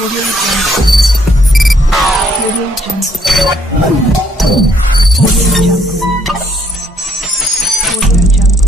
Audio Jungle. Audio Jungle. Audio Jungle. Audio Jungle.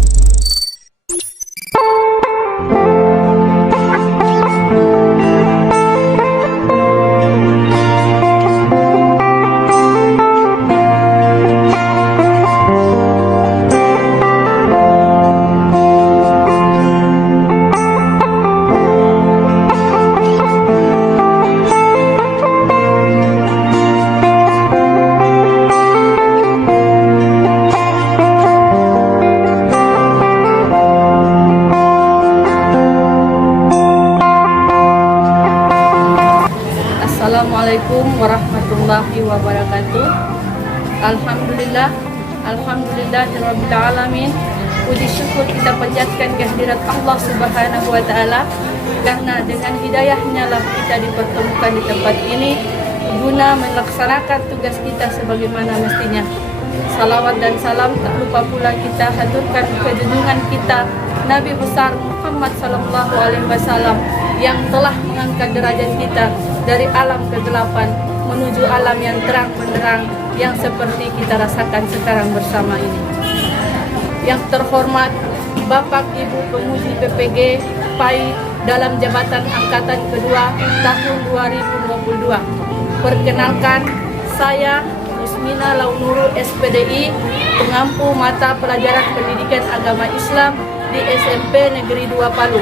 Assalamualaikum warahmatullahi wabarakatuh. Alhamdulillah Rabbil Alamin. Puji syukur kita panjatkan kehadirat Allah Subhanahu wa Ta'ala, karena dengan hidayahnya lah kita dipertemukan di tempat ini guna melaksanakan tugas kita sebagaimana mestinya. Salawat dan salam tak lupa pula kita haturkan ke junjungan kita Nabi besar Muhammad sallallahu alaihi wasallam yang telah mengangkat derajat kita dari alam kegelapan menuju alam yang terang benderang yang seperti kita rasakan sekarang bersama ini. Yang terhormat Bapak Ibu Pemuji PPG PAI dalam jabatan angkatan kedua tahun 2022. Perkenalkan, saya Musmina Launuru SPDI, pengampu mata pelajaran pendidikan agama Islam di SMP Negeri 2 Palu,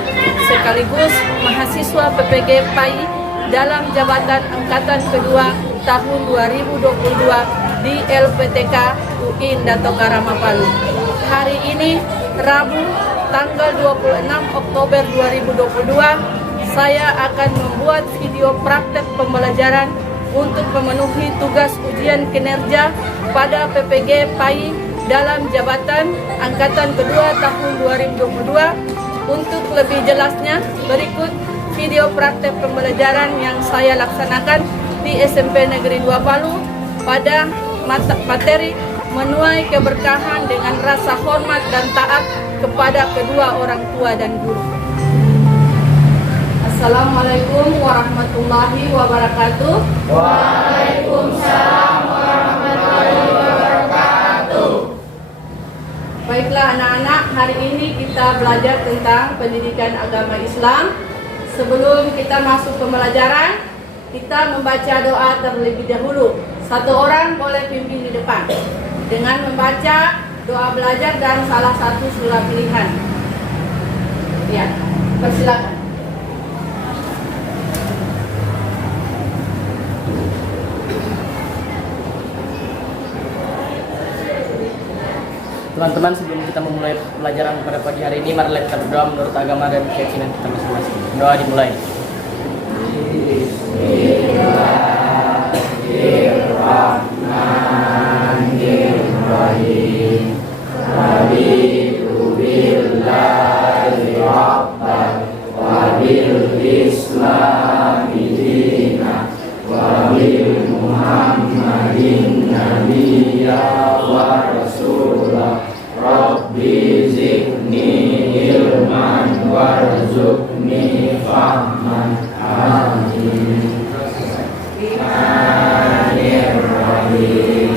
sekaligus mahasiswa PPG PAI dalam jabatan angkatan kedua tahun 2022 di LPTK UIN Dato Karama Palu. Hari ini Rabu tanggal 26 Oktober 2022, saya akan membuat video praktek pembelajaran untuk memenuhi tugas ujian kinerja pada PPG PAI dalam jabatan angkatan kedua tahun 2022. Untuk lebih jelasnya, berikut video praktek pembelajaran yang saya laksanakan di SMP Negeri 2 Palu pada materi menuai keberkahan dengan rasa hormat dan taat kepada kedua orang tua dan guru. Assalamualaikum warahmatullahi wabarakatuh. Waalaikumsalam warahmatullahi wabarakatuh. Baiklah anak-anak, hari ini kita belajar tentang pendidikan agama Islam. Sebelum kita masuk pembelajaran, kita membaca doa terlebih dahulu. Satu orang boleh pimpin di depan dengan membaca doa belajar dan salah satu surah pilihan. Ya, persilakan. Teman-teman, sebelum kita memulai pelajaran pada pagi hari ini, mari kita berdoa menurut agama dan keyakinan kita masing-masing. Doa dimulai. Bismillahirrahmanirrahim. Raditu billahi rabban wa bil islami dinan wa bil muhammadin nabiyya wa rasulah. Rabbi zidni ilman warzuqni fahman. Amin. Bismillahirrahmanirrahim.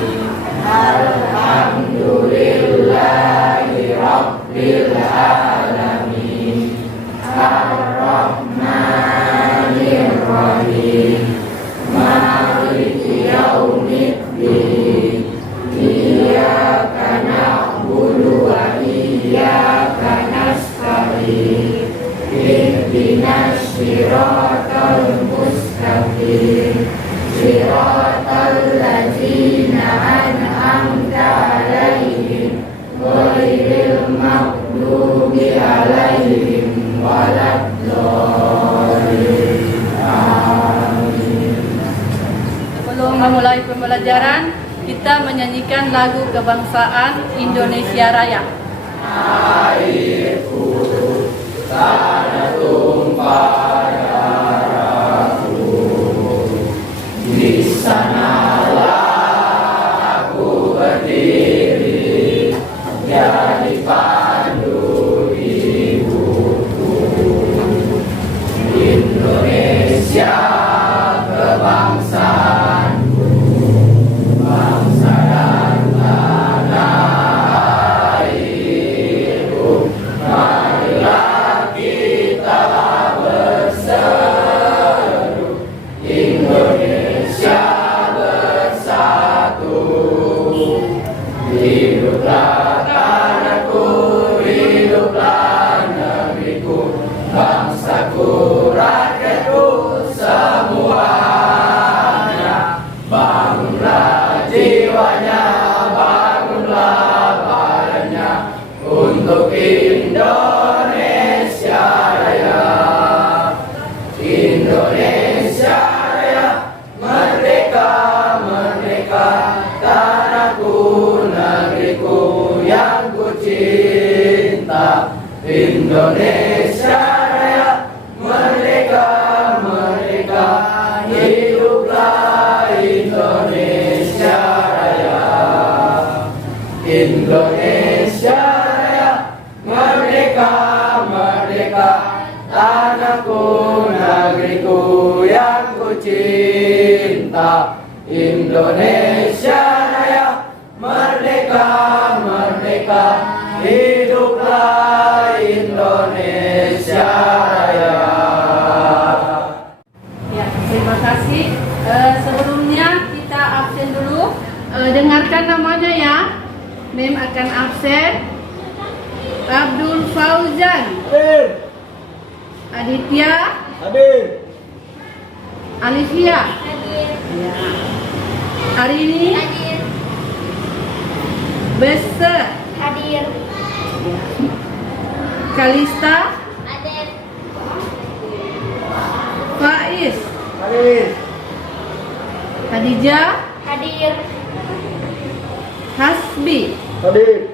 Alhamdulillahi rabbil alamin. Ar-Rahmanir-Rahim. Maliki yaumiddin. Iyyaka na'budu wa iyyaka nasta'in. Ihdinas siratal mustaqim. Siratal ladzina an'amta 'alaihim ghairil maghdubi 'alaihim waladdallin. Amin. Sebelum memulai pembelajaran, kita menyanyikan lagu kebangsaan Indonesia Raya. Airku tanah tumpah darahku, di sanalah aku berdiri, jadi pandu ibuku. Indonesia negeriku yang ku cinta, Indonesia Raya, merdeka, merdeka, hiduplah Indonesia Raya. Ya, terima kasih. Sebelumnya kita absen dulu. Dengarkan namanya ya. Mem akan absen. Abdul Fauzan. Hadir. Aditya. Hadir. Alifia. Hadir. Ya. Arini. Hadir. Bese. Hadir. Kalista. Hadir. Faiz. Hadir. Khadijah. Hadir. Hasbi. Hadir.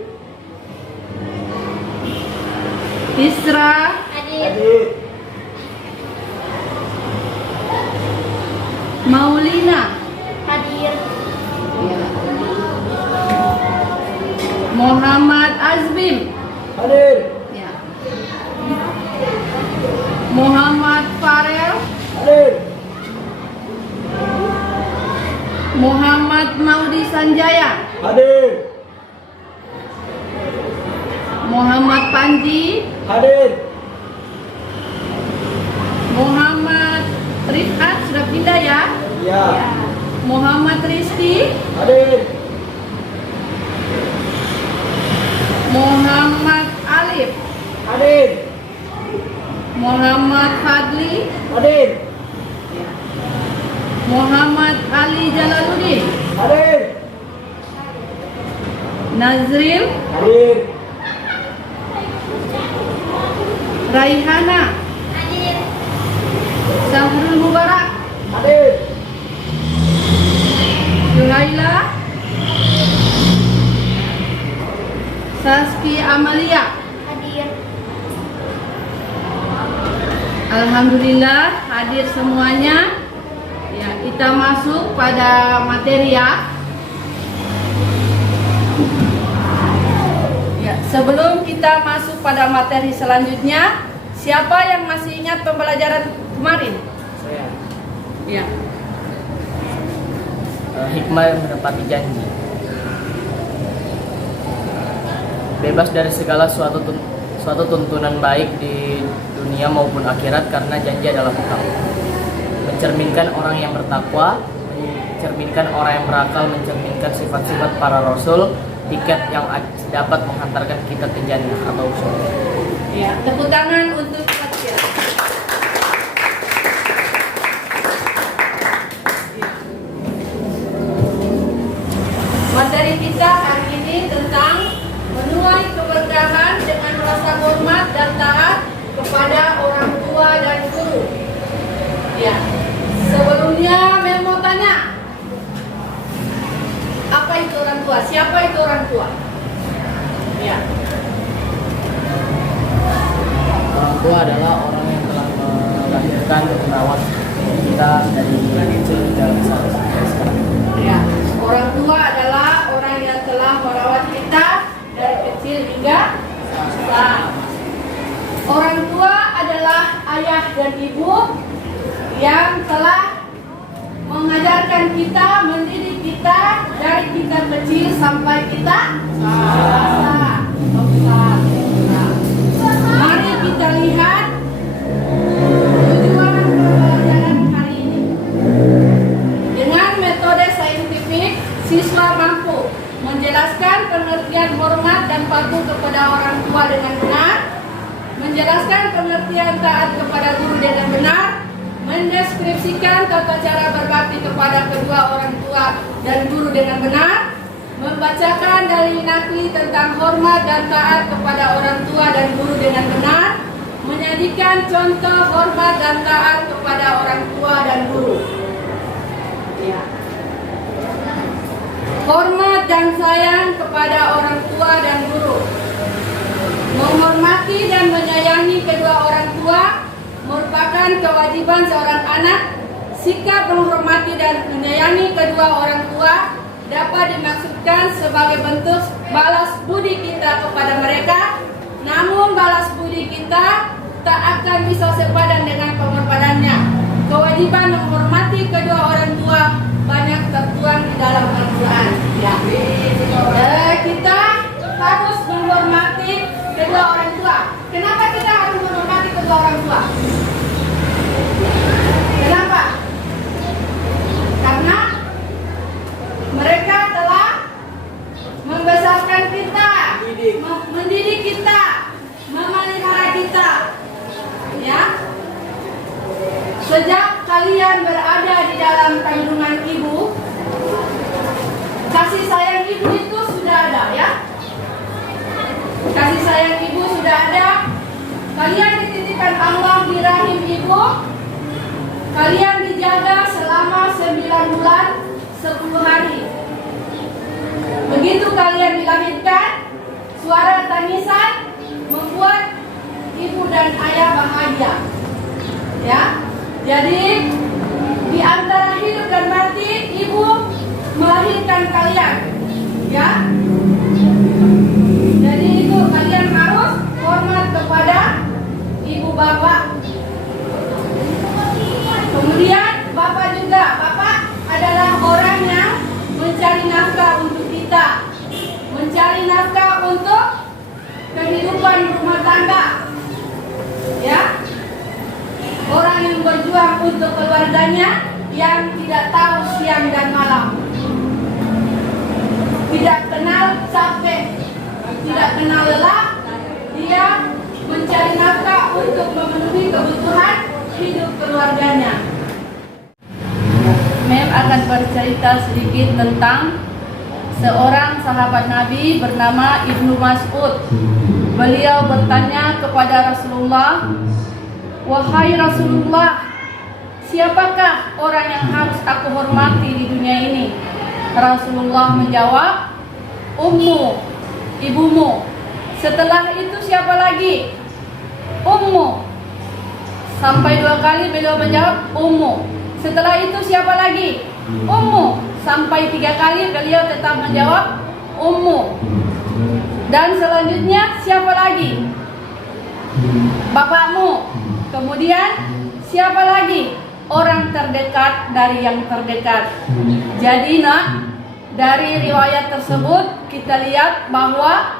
Isra. Hadir. Hadir. Maulina. Hadir. Muhammad Azbim. Hadir. Ya. Muhammad Farel. Hadir. Muhammad Maudi Sanjaya. Hadir. Muhammad Panji. Hadir. Muhammad Rifat sudah pindah ya. Ya. Muhammad Rizki. Hadir. Muhammad Alif. Hadir. Muhammad Fadli. Hadir. Muhammad Ali Jalaluddin. Hadir. Nazril. Hadir. Raihana. Hadir. Sahrul Mubarak. Hadir. Yuhaila. Saski Amalia. Hadir. Alhamdulillah hadir semuanya. Ya, kita masuk pada materi ya. Ya, sebelum kita masuk pada materi selanjutnya, siapa yang masih ingat pembelajaran kemarin? Saya. Ya. Hikmah menepati janji. Bebas dari segala suatu tuntunan baik di dunia maupun akhirat karena janji adalah hutang. Mencerminkan orang yang bertakwa, mencerminkan orang yang berakal, mencerminkan sifat-sifat para rasul, tiket yang dapat menghantarkan kita ke jannah atau surga. Ya, tepuk tangan untuk Fatia. Materi kita hari ini tentang menuai keberkahan dengan rasa hormat dan taat kepada orang tua dan guru. Ya, sebelumnya Mem mau tanya, apa itu orang tua? Siapa itu orang tua? Ya. Orang tua adalah orang yang telah melahirkan dan merawat kita dari kecil hingga besar sampai sekarang. Ya, orang tua adalah orang yang telah merawat kita dari kecil hingga besar. Orang tua adalah ayah dan ibu yang telah mengajarkan kita, mendidik kita dari kita kecil sampai kita dewasa. Mari kita lihat tujuan pembelajaran hari ini. Dengan metode saintifik, siswa mampu menjelaskan pengertian hormat dan patuh kepada orang tua dengan benar, menjelaskan pengertian taat kepada guru dengan benar, mendeskripsikan tata cara berbakti kepada kedua orang tua dan guru dengan benar, membacakan dalil nakli tentang hormat dan taat kepada orang tua dan guru dengan benar, menyajikan contoh hormat dan taat kepada orang tua dan guru. Ya. Hormat dan sayang kepada orang tua dan guru. Menghormati dan menyayangi kedua orang tua merupakan kewajiban seorang anak. Sikap menghormati dan menyayangi kedua orang tua dapat dimaksudkan sebagai bentuk balas budi kita kepada mereka. Namun balas budi kita tak akan bisa sepadan dengan pengorbanannya. Kewajiban menghormati kedua orang tua banyak tertuang di dalam Al-Quran. Ya. Kita harus menghormati kedua orang tua. Kenapa kita harus menghormati kedua orang tua? Kenapa? Karena mereka telah membesarkan kita, mendidik kita, memelihara kita. Ya. Sejak kalian berada di dalam kandungan ibu, kasih sayang ibu itu sudah ada, ya. Kasih sayang ibu sudah ada. Kalian dititipkan Allah di rahim ibu. Kalian dijaga selama 9 bulan 10 hari. Begitu kalian dilahirkan, suara tangisan membuat ibu dan ayah bahagia. Ya. Jadi di antara hidup dan mati, ibu melahirkan kalian. Ya. Jadi itu kalian harus hormat kepada ibu bapak. Kemudian bapak juga, bapak adalah orang yang mencari nafkah untuk kita, mencari nafkah untuk kehidupan rumah tangga. Ya. Orang yang berjuang untuk keluarganya, yang tidak tahu siang dan malam, tidak kenal capek, tidak kenal lelah. Dia mencari nafkah untuk memenuhi kebutuhan hidup keluarganya. Mem akan bercerita sedikit tentang seorang sahabat Nabi bernama Ibnu Mas'ud. Beliau bertanya kepada Rasulullah, "Wahai Rasulullah, siapakah orang yang harus aku hormati di dunia ini?" Rasulullah menjawab, "Ummu, ibumu." Setelah itu siapa lagi? "Ummu." Sampai 2 kali beliau menjawab, "Ummu." Setelah itu siapa lagi? "Ummu." Sampai 3 kali beliau tetap menjawab, "Ummu." Dan selanjutnya siapa lagi? "Bapakmu." Kemudian siapa lagi? Orang terdekat dari yang terdekat. Jadi nak, dari riwayat tersebut kita lihat bahwa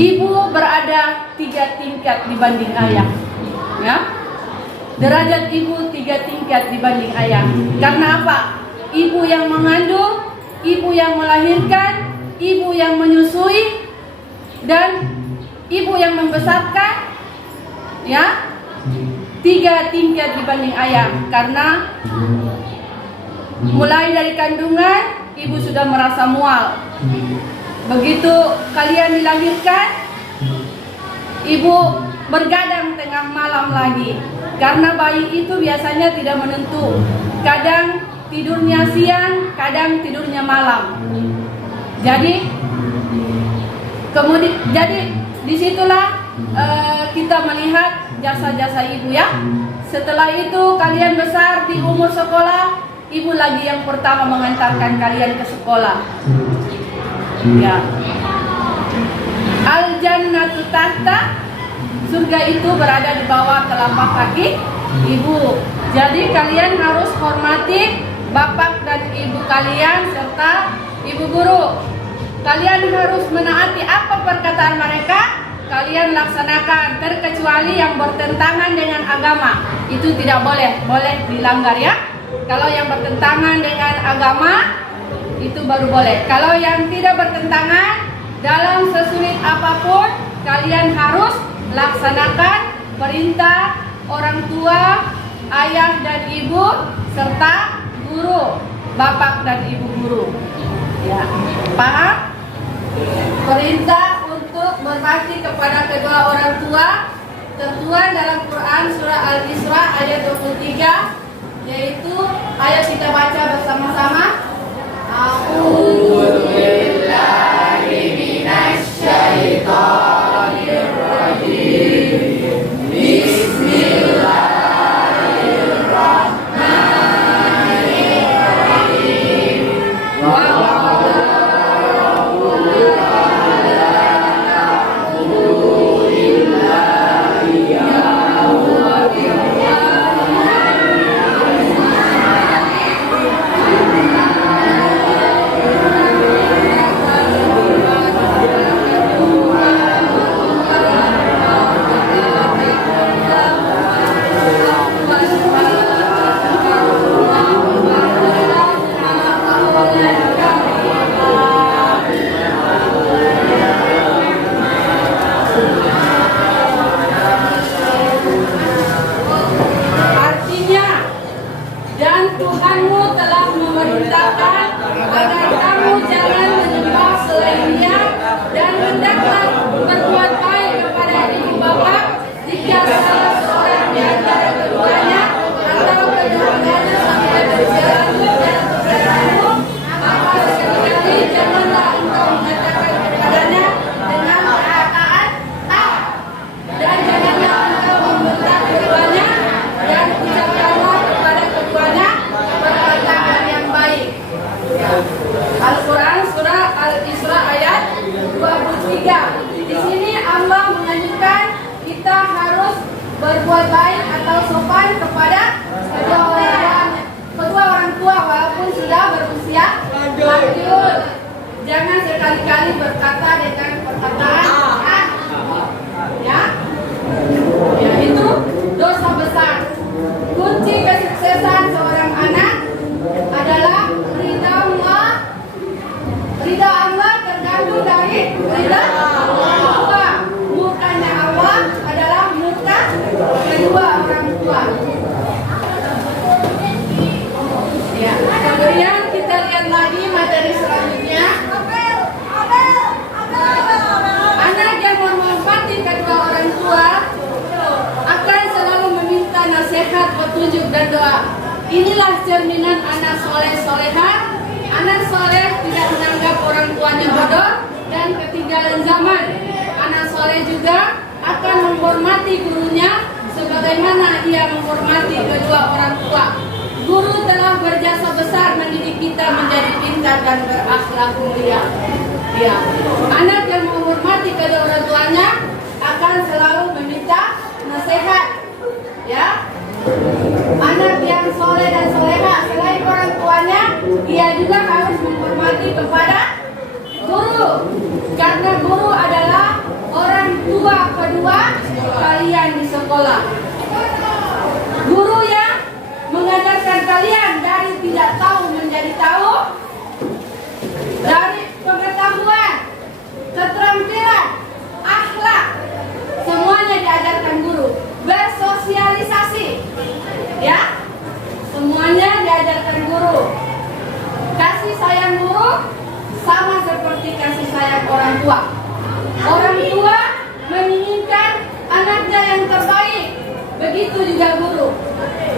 ibu berada 3 tingkat dibanding ayah. Ya, derajat ibu 3 tingkat dibanding ayah. Karena apa? Ibu yang mengandung, ibu yang melahirkan, ibu yang menyusui, dan ibu yang membesarkan. Ya, 3 tingkat dibanding ayah. Karena mulai dari kandungan, ibu sudah merasa mual. Begitu kalian dilahirkan, ibu bergadang tengah malam lagi. Karena bayi itu biasanya tidak menentu. Kadang tidurnya siang, kadang tidurnya malam. Jadi disitulah kita melihat jasa-jasa ibu, ya. Setelah itu kalian besar di umur sekolah, ibu lagi yang pertama mengantarkan kalian ke sekolah. Ya. Al-jannatu tahta, surga itu berada di bawah telapak kaki ibu. Jadi kalian harus hormati bapak dan ibu kalian serta ibu guru. Kalian harus menaati apa perkataan mereka, kalian laksanakan, terkecuali yang bertentangan dengan agama. Itu tidak boleh dilanggar, ya. Kalau yang bertentangan dengan agama, itu baru boleh. Kalau yang tidak bertentangan, dalam sesulit apapun, kalian harus laksanakan perintah orang tua, ayah dan ibu, serta guru, bapak dan ibu guru. Ya, paham? Perintah untuk berbakti kepada kedua orang tua tertuang dalam Quran surah Al-Isra ayat 23, yaitu ayo kita baca bersama-sama. A'udzu billahi minasy syaithanir rajim. Bismillahirrahmanirrahim. Wa petunjuk dan doa. Inilah cerminan anak soleh solehah. Anak soleh tidak menganggap orang tuanya bodoh dan ketinggalan zaman. Anak soleh juga akan menghormati gurunya sebagaimana ia menghormati kedua orang tua. Guru telah berjasa besar mendidik kita menjadi pintar dan berakhlak mulia. Ya. Anak yang menghormati kedua orang tuanya akan selalu meminta nasihat. Ya. Anak yang soleh dan soleha selain orang tuanya, ia juga harus menghormati kepada guru, karena guru adalah orang tua kedua kalian di sekolah. Guru yang mengajarkan kalian dari tidak tahu menjadi tahu, dari pengetahuan, keterampilan, akhlak, semuanya diajarkan guru. Bersosialisasi, ya, semuanya diajarkan guru. Kasih sayang guru sama seperti kasih sayang orang tua. Orang tua menginginkan anaknya yang terbaik, begitu juga guru.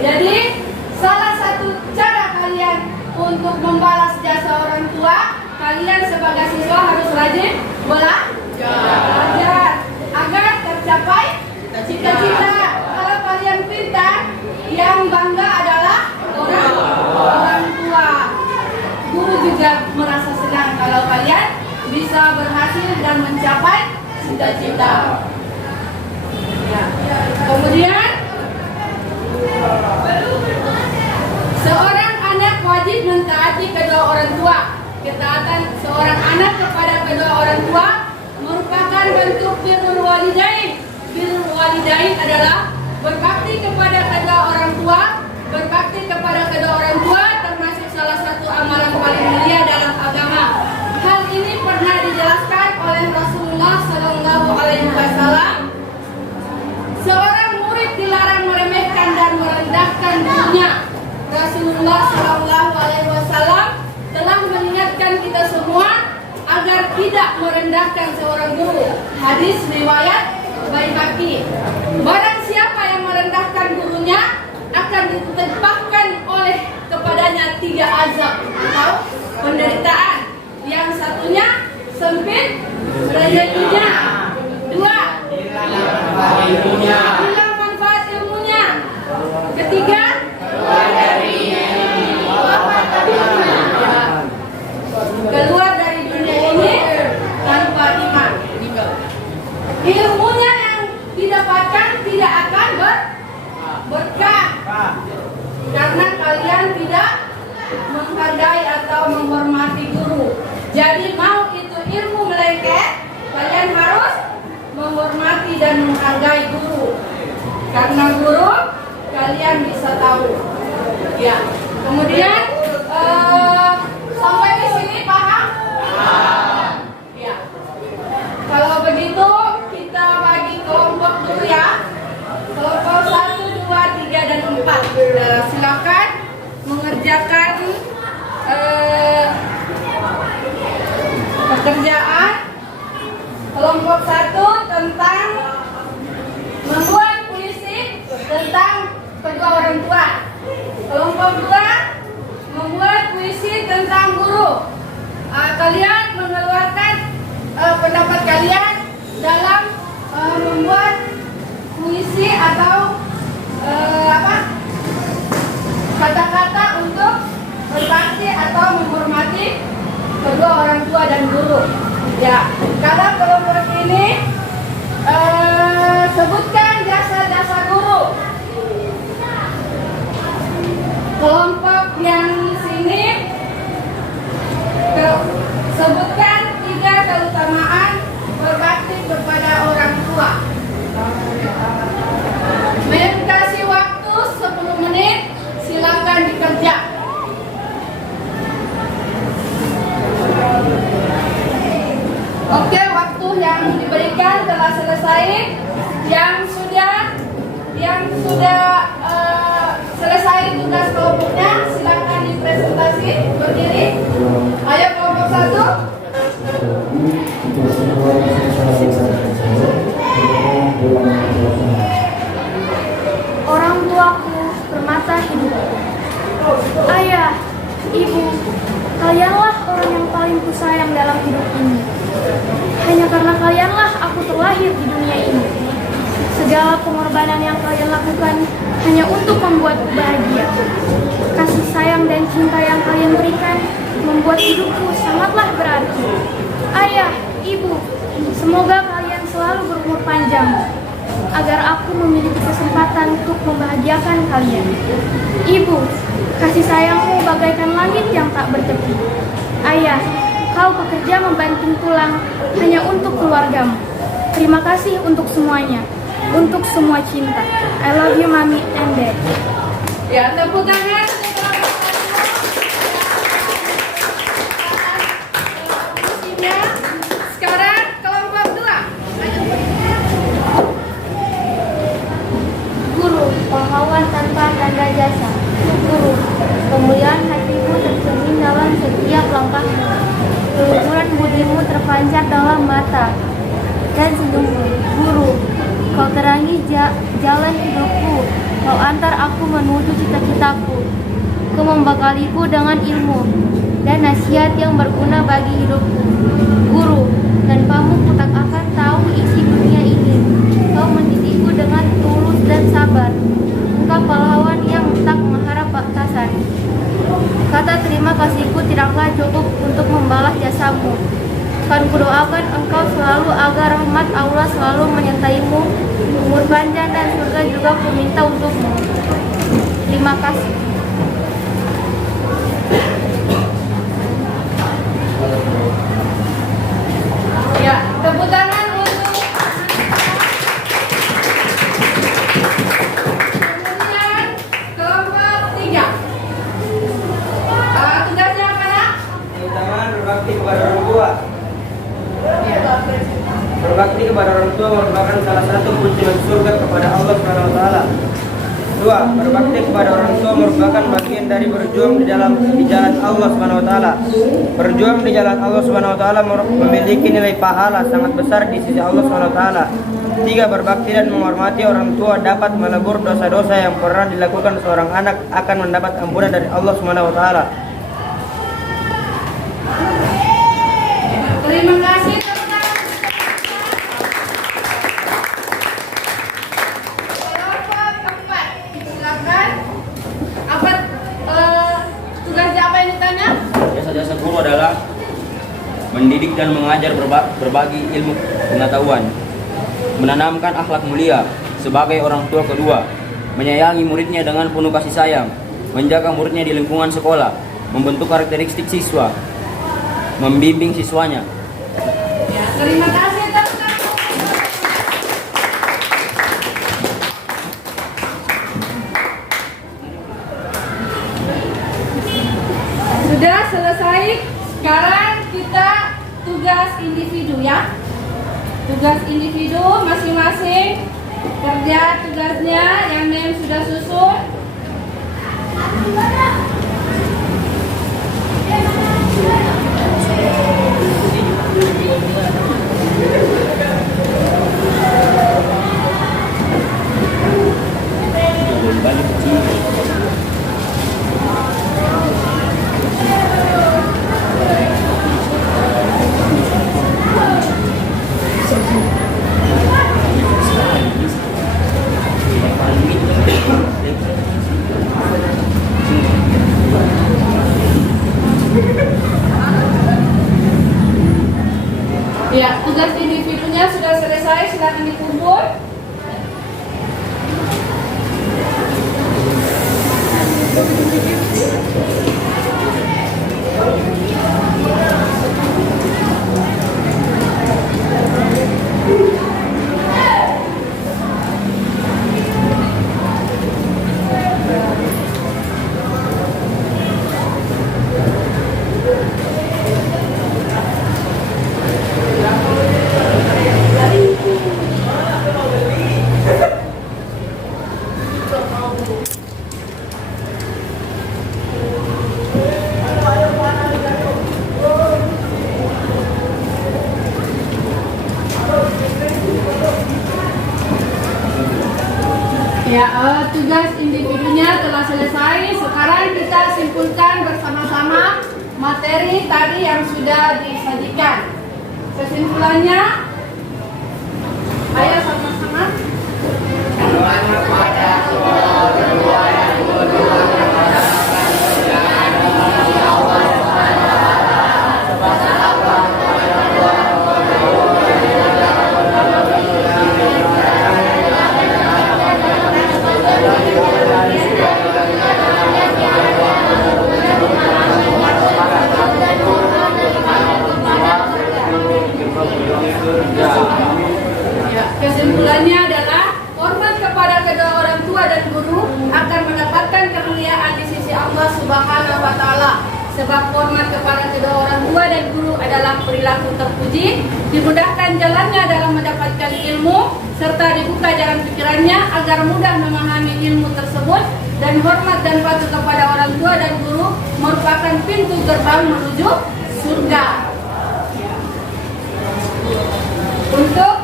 Jadi salah satu cara kalian untuk membalas jasa orang tua, kalian sebagai siswa harus rajin belajar agar tercapai cita-cita. Kalau kalian pintar, yang bangga adalah orang tua. Guru juga merasa senang kalau kalian bisa berhasil dan mencapai cita-cita. Ya. Kemudian seorang anak wajib mentaati kedua orang tua. Ketaatan seorang anak kepada kedua orang tua merupakan bentuk birrul walidain. Birrul walidain adalah berbakti kepada kedua orang tua. Berbakti kepada kedua orang tua termasuk salah satu amalan paling mulia dalam agama. Hal ini pernah dijelaskan oleh Rasulullah SAW. Seorang murid dilarang meremehkan dan merendahkan gurunya. Rasulullah SAW telah mengingatkan kita semua agar tidak merendahkan seorang guru. Hadis riwayat Baihaqi. Barang siapa yang merendahkan gurunya akan ditempatkan oleh kepadanya 3 azab atau penderitaan. Yang satunya sempit rezekinya, 2 hilang manfaat ilmunya, ketiga keluar dari dunia ini tanpa iman. Ilmunya yang didapatkan tidak akan berkah karena kalian tidak menghargai atau menghormati guru. Jadi mau itu ilmu melengket, kalian harus menghormati dan menghargai guru. Karena guru kalian bisa tahu. Ya. Kemudian sampai di sini paham? Ya. Kalau begitu kita bagi kelompok dulu ya. Kelompok 1, 2, 3 dan 4. Silakan mengerjakan pekerjaan. Kelompok 1 tentang membuat puisi tentang kedua orang tua. Kelompok 2 membuat puisi tentang guru. Kalian mengeluarkan pendapat kalian dalam membuat puisi atau kata-kata untuk berbakti atau menghormati kedua orang tua dan guru. Ya, kalau kelompok ini sebutkan jasa-jasa guru. Kelompok yang sini sebutkan 3 keutamaan berbakti kepada orang tua. Kasih waktu 10 menit, silakan dikerja. Oke, waktu yang diberikan telah selesai. Yang sudah selesai tugas kelompoknya, silakan dipresentasi berdiri. Ayo kelompok 1. Orang tuaku permata hidupku. Ayah, ibu, kalianlah orang yang paling kusayang dalam hidup ini. Hanya karena kalianlah aku terlahir di dunia ini. Segala pengorbanan yang kalian lakukan hanya untuk membuatku bahagia. Kasih sayang dan cinta yang kalian berikan membuat hidupku sangatlah berarti. Ayah, ibu, semoga kalian selalu berumur panjang agar aku memiliki kesempatan untuk membahagiakan kalian. Ibu, kasih sayangmu bagaikan langit yang tak bertepi. Ayah, kau bekerja membanting tulang hanya untuk keluargamu. Terima kasih untuk semuanya, untuk semua cinta. I love you, Mami and Dad. Ya, tepuk tangan. Sekarang kelompok 2. Guru, pahlawan tanpa tanda jasa. Guru, kemuliaan hatimu tercermin dalam setiap langkahmu. Keluhuran budimu terpancar dalam mata dan senyummu. Guru, kau terangi jalan hidupku. Kau antar aku menuju cita-citaku. Kau membekaliku dengan ilmu dan nasihat yang berguna bagi hidupku. Guru, tanpamu ku tak akan tahu isi dunia ini. Kau mendidikku dengan tulus dan sabar. Engkau pahlawan yang tak mengharap batasan. Kata terima kasihku tidaklah cukup untuk membalas jasamu. Kan kudoakan engkau selalu agar rahmat Allah selalu menyertaimu. Umur panjang dan surga juga ku minta untukmu. Terima kasih. Ya, tepuk tangan untuk kemudian kelompok 3. Tugasnya apa, Nak? Pertama, berbakti kepada orang tua. Berbakti kepada orang tua merupakan salah satu kunci masuk surga kepada Allah SWT. 2. Berbakti kepada orang tua merupakan bagian dari berjuang di jalan Allah SWT. Berjuang di jalan Allah SWT memiliki nilai pahala sangat besar di sisi Allah SWT. 3. Berbakti dan menghormati orang tua dapat melebur dosa-dosa yang pernah dilakukan seorang anak, akan mendapat ampunan dari Allah SWT. Terima kasih. Jasa-jasa guru adalah mendidik dan mengajar berbagi ilmu pengetahuan, menanamkan akhlak mulia sebagai orang tua kedua, menyayangi muridnya dengan penuh kasih sayang, menjaga muridnya di lingkungan sekolah, membentuk karakteristik siswa, membimbing siswanya. Ya, terima kasih. Sudah selesai. Sekarang kita tugas individu ya. Tugas individu masing-masing kerja tugasnya yang sudah susun. Ya, tugas individunya sudah selesai, silakan dikumpul. individunya telah selesai. Sekarang kita simpulkan bersama-sama materi tadi yang sudah disajikan. Kesimpulannya, ayo sama-sama. Ya, kesimpulannya adalah hormat kepada kedua orang tua dan guru akan mendapatkan kemuliaan di sisi Allah Subhanahu wa taala. Sebab hormat kepada kedua orang tua dan guru adalah perilaku terpuji, dimudahkan jalannya dalam mendapatkan ilmu serta dibuka jalan pikirannya agar mudah memahami ilmu tersebut, dan hormat dan patuh kepada orang tua dan guru merupakan pintu gerbang menuju surga. Untuk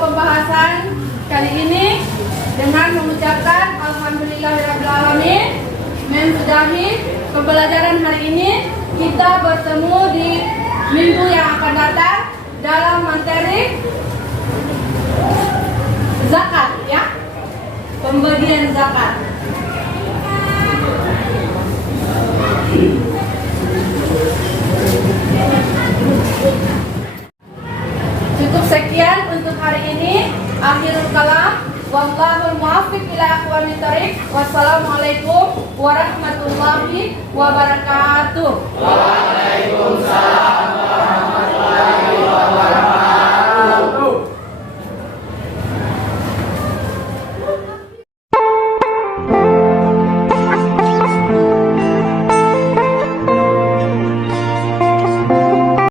pembahasan kali ini dengan mengucapkan alhamdulillahirrahmanirrahim, mensudahi pembelajaran hari ini. Kita bertemu di minggu yang akan datang dalam materi zakat, ya, pembagian zakat. Cukup sekian untuk hari ini. Akhirul kalam. Wallahul muwaffiq ila aqwamit thoriq. Wassalamualaikum warahmatullahi wabarakatuh.